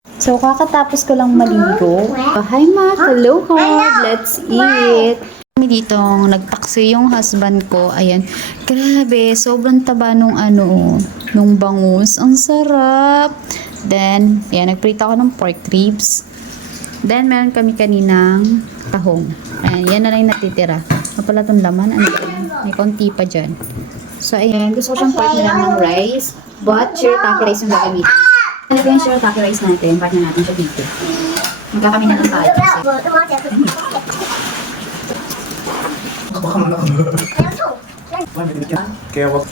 So, kakatapos ko lang maligo. Hi, Ma! Hello, hug! Let's eat! Kami dito, nagtaksi yung husband ko. Ayan. Grabe, sobrang taba nung nung bangus. Ang sarap! Then, ayan, nagprito ako ng pork ribs. Then, meron kami kaninang tahong. Ayan, yan na lang yung natitira. Kapala itong laman. Ano yan? May konti pa dyan. So, ayan. Gusto ko siyang partner ng rice. But, shirataki rice yung gagamitin. Ano ba yung shirataki rice natin? Partner natin siya dito. Magkakami na lang tayo. Kaya wag.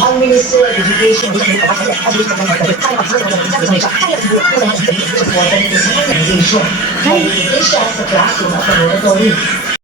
Ang Ministry of Education ay isa sa classroom at laboratory